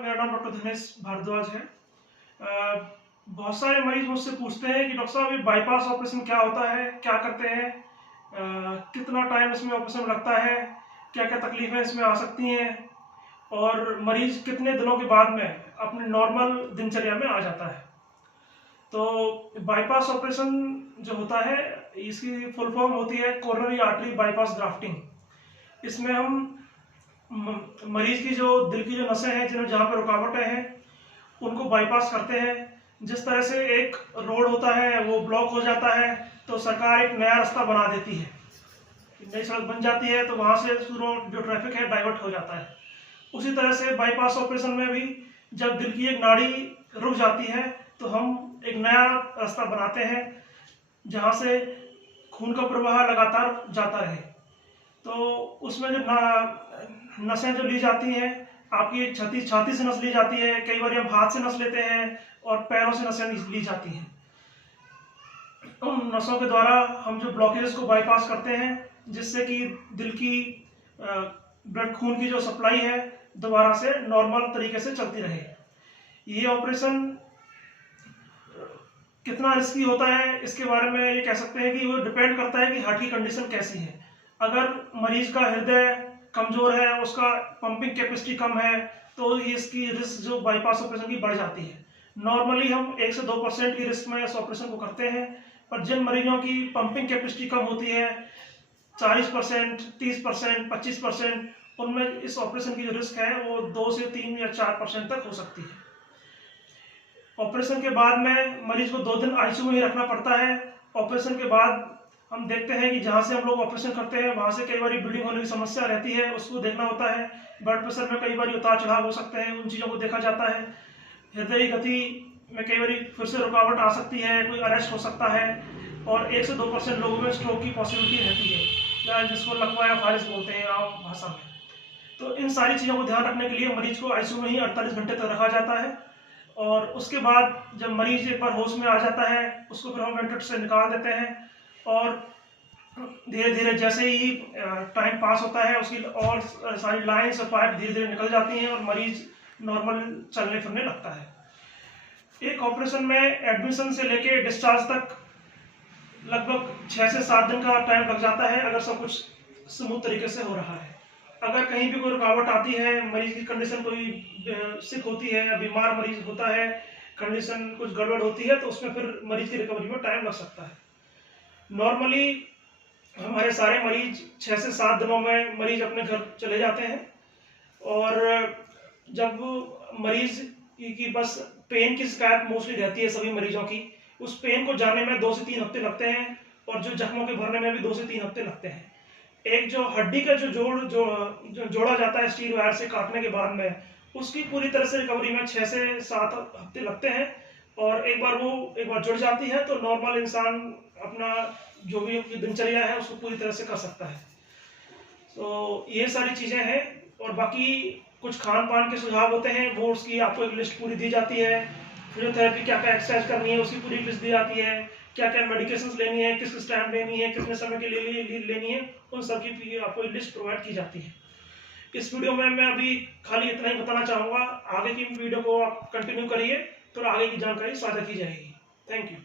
मेरा नाम डॉक्टर दिनेश भारद्वाज है। बहुत सारे मरीज मुझसे पूछते हैं कि डॉक्टर साहब ये बाईपास ऑपरेशन क्या होता है, क्या करते हैं, कितना टाइम इसमें ऑपरेशन लगता है, क्या क्या तकलीफें इसमें आ सकती हैं और मरीज कितने दिनों के बाद में अपने नॉर्मल दिनचर्या में आ जाता है। तो बाईपास ऑपरेशन जो होता है इसकी फुल फॉर्म होती है कोरोनरी आर्टरी बाईपास ग्राफ्टिंग। इसमें हम मरीज की जो दिल की जो नसें हैं जिन्हें जहाँ पर रुकावटें हैं उनको बाईपास करते हैं। जिस तरह से एक रोड होता है वो ब्लॉक हो जाता है तो सरकार एक नया रास्ता बना देती है, नई सड़क बन जाती है तो वहाँ से जो ट्रैफिक है डाइवर्ट हो जाता है। उसी तरह से बाईपास ऑपरेशन में भी जब दिल की एक नाड़ी रुक जाती है तो हम एक नया रास्ता बनाते हैं जहाँ से खून का प्रवाह लगातार जाता रहे। तो उसमें जो नसें जो ली जाती हैं, आपकी छाती से नस ली जाती है, कई बार हम हाथ से नस लेते हैं और पैरों से नसें ली जाती हैं। उन नसों के द्वारा हम जो ब्लॉकेज को बाईपास करते हैं जिससे कि दिल की ब्लड खून की जो सप्लाई है दोबारा से नॉर्मल तरीके से चलती रहे। ये ऑपरेशन कितना रिस्की होता है इसके बारे में ये कह सकते हैं कि वो डिपेंड करता है कि हार्ट की कंडीशन कैसी है। अगर मरीज का हृदय कमजोर है, उसका पंपिंग कैपेसिटी कम है, तो इसकी रिस्क जो बाईपास ऑपरेशन की बढ़ जाती है। नॉर्मली हम 1 से 2% की रिस्क में इस ऑपरेशन को करते हैं, पर जिन मरीजों की पंपिंग कैपेसिटी कम होती है 40%, 30%, 25%, उनमें इस ऑपरेशन की जो रिस्क है वो 2 से 3 या 4% तक हो सकती है। ऑपरेशन के बाद में मरीज को 2 दिन आईसीयू में ही रखना पड़ता है। ऑपरेशन के बाद हम देखते हैं कि जहाँ से हम लोग ऑपरेशन करते हैं वहाँ से कई बार ब्लीडिंग होने की समस्या रहती है, उसको देखना होता है। ब्लड प्रेशर में कई बार उतार चढ़ाव हो सकते हैं, उन चीज़ों को देखा जाता है। हृदय गति में कई बार फिर से रुकावट आ सकती है, कोई अरेस्ट हो सकता है और 1 से 2% लोगों में स्ट्रोक की पॉसिबिलिटी रहती है, या जिसको लकवा या फारिश बोलते हैं आम भाषा में। तो इन सारी चीज़ों को ध्यान रखने के लिए मरीज को आईसीयू में ही 48 घंटे तक रखा जाता है और उसके बाद जब मरीज एक बार होश में आ जाता है उसको फिर हम वेंटिलेटर से निकाल देते हैं और धीरे धीरे जैसे ही टाइम पास होता है उसकी और सारी लाइंस और पाइप धीरे धीरे निकल जाती हैं और मरीज नॉर्मल चलने फिरने लगता है। एक ऑपरेशन में एडमिशन से लेके डिस्चार्ज तक लगभग 6 से 7 दिन का टाइम लग जाता है अगर सब कुछ स्मूथ तरीके से हो रहा है। अगर कहीं भी कोई रुकावट आती है, मरीज की कंडीशन कोई सिक होती है या बीमार मरीज होता है, कंडीशन कुछ गड़बड़ होती है, तो उसमें फिर मरीज की रिकवरी में टाइम लग सकता है। नॉर्मली हमारे सारे मरीज 6 से 7 दिनों में मरीज अपने घर चले जाते हैं और जब मरीज की बस पेन की शिकायत मोस्टली रहती है सभी मरीजों की, उस पेन को जाने में 2 से 3 हफ्ते लगते हैं और जो जख्मों के भरने में भी 2 से 3 हफ्ते लगते हैं। एक जो हड्डी का जो जोड़ा जाता है स्टील वायर से काटने के बाद में, उसकी पूरी तरह से रिकवरी में 6 से 7 हफ्ते लगते हैं और एक बार जुड़ जाती है तो नॉर्मल इंसान अपना जो भी दिनचर्या है उसको पूरी तरह से कर सकता है। तो ये सारी चीज़ें हैं और बाकी कुछ खान पान के सुझाव होते हैं, वो उसकी आपको एक लिस्ट पूरी दी जाती है। फिजियोथेरेपी क्या क्या एक्सरसाइज करनी है उसकी पूरी लिस्ट दी जाती है, क्या क्या मेडिकेशंस लेनी है, किस टाइम लेनी है, कितने समय के लिए लेनी है, उन सब की आपको लिस्ट प्रोवाइड की जाती है। इस वीडियो में मैं अभी खाली इतना ही बताना चाहूँगा, आगे की वीडियो को आप कंटिन्यू करिए तो आगे की जानकारी साझा की जाएगी। Thank you.